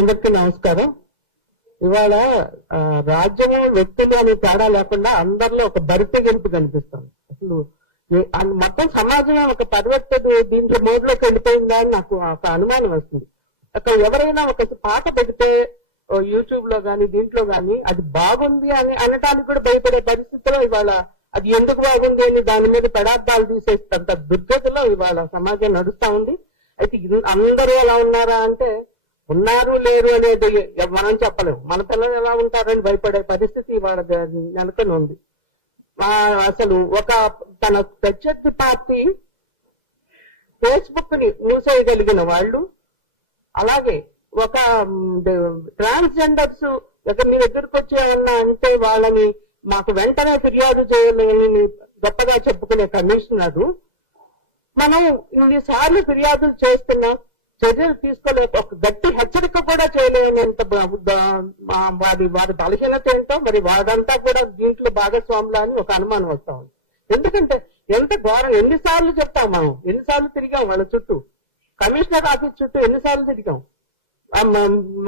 అందరికీ నమస్కారం. ఇవాళ రాజ్యము వ్యక్తులు అని తేడా లేకుండా అందరిలో ఒక బరితెగింపు కనిపిస్తుంది. అసలు మొత్తం సమాజమే ఒక పరివర్తన దీంట్లో మోడ్లోకి వెళ్ళిపోయిందా అని నాకు ఒక అనుమానం వస్తుంది. అక్కడ ఎవరైనా ఒక పాట పెడితే యూట్యూబ్ లో గానీ దీంట్లో గానీ అది బాగుంది అని అనడానికి కూడా భయపడే పరిస్థితిలో ఇవాళ అది ఎందుకు బాగుంది అని దాని మీద పదార్థాలు తీసేస్తంత దుర్గతిలో ఇవాళ సమాజం నడుస్తా ఉంది. అయితే అందరూ ఎలా ఉన్నారా అంటే ఉన్నారు లేరు అనేది మనం చెప్పలేము. మన పిల్లలు ఎలా ఉంటారని భయపడే పరిస్థితి ఇవాళ నెలకొని ఉంది. అసలు ఒక తన ప్రత్యర్థి పార్టీ ఫేస్బుక్ ని మూసేయగలిగిన వాళ్ళు, అలాగే ఒక ట్రాన్స్జెండర్స్ ఎవరిని ఎదుర్కొచ్చేవన్నా అంటే వాళ్ళని మాకు వెంటనే ఫిర్యాదు చేయాలని గొప్పగా చెప్పుకునే కమిషనరు మనం ఇన్నిసార్లు ఫిర్యాదులు చేస్తున్నాం, చర్యలు తీసుకోలేక ఒక గట్టి హెచ్చరిక కూడా చేయలేనంత వారి బలహీనత ఏంటో మరి వాడంతా కూడా దీంట్లో భాగస్వాములా అని ఒక అనుమానం వస్తా ఉంది. ఎందుకంటే ఎంత ఘోరం, ఎన్నిసార్లు చెప్తాం మనం, ఎన్నిసార్లు తిరిగాం వాళ్ళ చుట్టూ, కమిషనర్ ఆఫీస్ చుట్టూ ఎన్నిసార్లు తిరిగాం,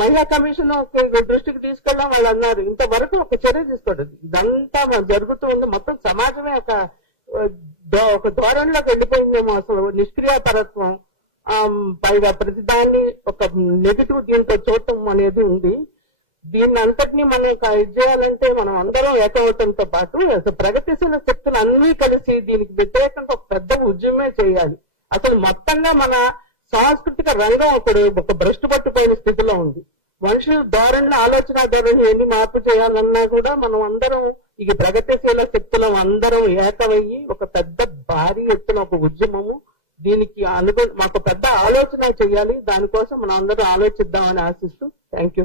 మహిళా కమిషన్ దృష్టికి తీసుకెళ్ళాం. వాళ్ళు అన్నారు ఇంతవరకు ఒక చర్య తీసుకోవడం. ఇదంతా జరుగుతూ ఉంది. మొత్తం సమాజమే ఒక ధోరణిలోకి వెళ్ళిపోయిందేమో. అసలు నిష్క్రియాపరత్వం, పైగా ప్రతిదాన్ని ఒక నెగిటివ్ దీంతో చూడటం అనేది ఉంది. దీన్ని అంతటినీ మనం ఇది చేయాలంటే మనం అందరం ఏకవటంతో పాటు ప్రగతిశీల శక్తులు అన్ని కలిసి దీనికి వ్యతిరేకంగా ఒక పెద్ద ఉద్యమే చేయాలి. అసలు మొత్తంగా మన సాంస్కృతిక రంగం ఒక భ్రష్టు పట్టిపోయిన స్థితిలో ఉంది. మనుషులు ధోరణిలో ఆలోచన ధోరణి ఎన్ని మార్పు చేయాలన్నా కూడా మనం అందరం ఈ ప్రగతిశీల శక్తులం అందరం ఏకమయ్యి ఒక పెద్ద భారీ ఎత్తున ఒక ఉద్యమము దీనికి మాకు పెద్ద ఆలోచన చేయాలి. దానికోసం మనం అందరూ ఆలోచిద్దామని ఆశిస్తూ థ్యాంక్ యూ.